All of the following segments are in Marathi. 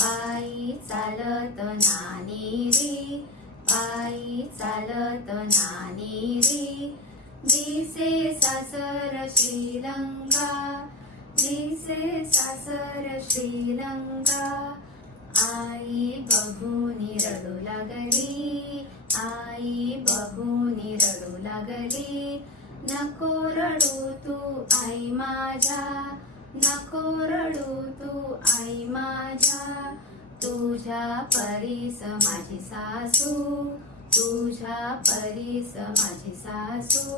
पायी चालत नानी रे पायी चालत नानी रे. दिसे सासर श्रीलंका दिसे सासर श्रीलंका. आई बघूनी रडू लागली आई बघूनी रडू लागली. नको रडू तू आई माझ्या नको रडू तू आई माझ्या. तुझ्या परीस माझी सासू तुझ्या परीस माझी सासू.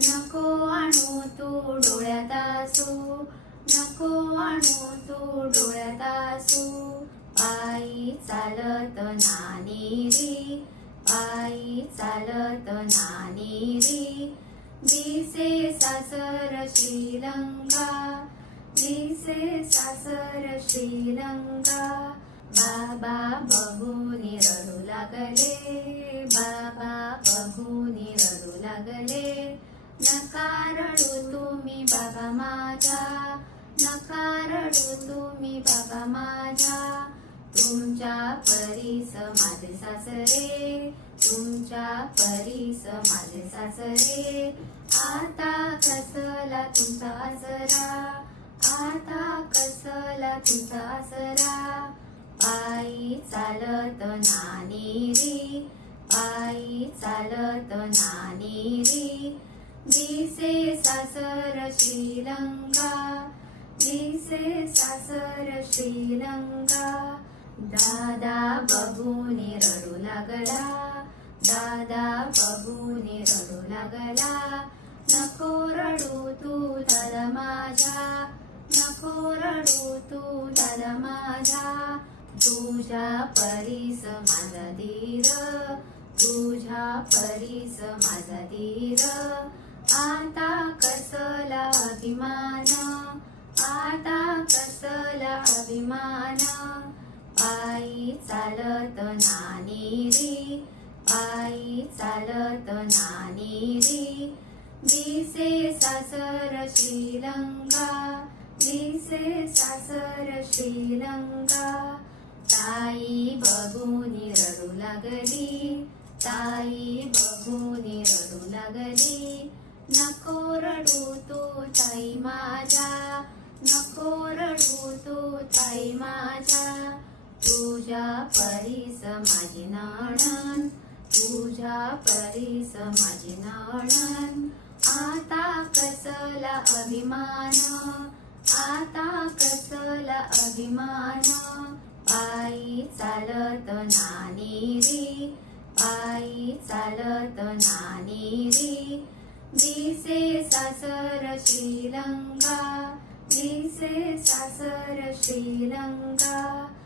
नको आणू तू डोळ्यात असू नको आणू तू डोळ्यात असू पायी चालत नानी रे पायी चालत नानी रे. दिसे सासर श्रीलंका दिसे सासर श्रीलंका. बाबा बघूनी रडू लागले. बाबा बघूनी रडू लागले. नका रडू तुम्ही बाबा माझा नका रडू तुम्ही बाबा माझा तुमच्या परीस माझे सासरे. तुमच्या परीस माझे सासरे. आता कसला तुमचा आसरा आता कसला तुझा सरा पायी चालत नानी रे पायी चालत नानी रे. दिसे सासर श्रीलंका दिसे सासर श्रीलंका. दादा बघूने रडू लागला दादा बघूने रडू लागला. नको रडू तू दादा माझ्या तुझ्या परीस माझा धीर तुझ्या परीस माझा धीर. आता कसला अभिमान आता कसला अभिमान. पायी चालत नानी रे पायी चालत नानी रे. दिसे सासर श्रीलंका दिसे सासर श्रीलंका. ताई बघूनी रडू लागली. ताई बघूनी रडू लागली. नको रडू तू ताई माझ्या. नको रडू तू ताई माझ्या. तुझ्या परीस माझी नाणन. तुझ्या परीस माझी नाणन. आता कसला अभिमान. आता कसला अभिमान. पायी चालत नानी रे पायी चालत नानी रे. दिसे सासर श्रीलंका दिसे सासर श्रीलंका.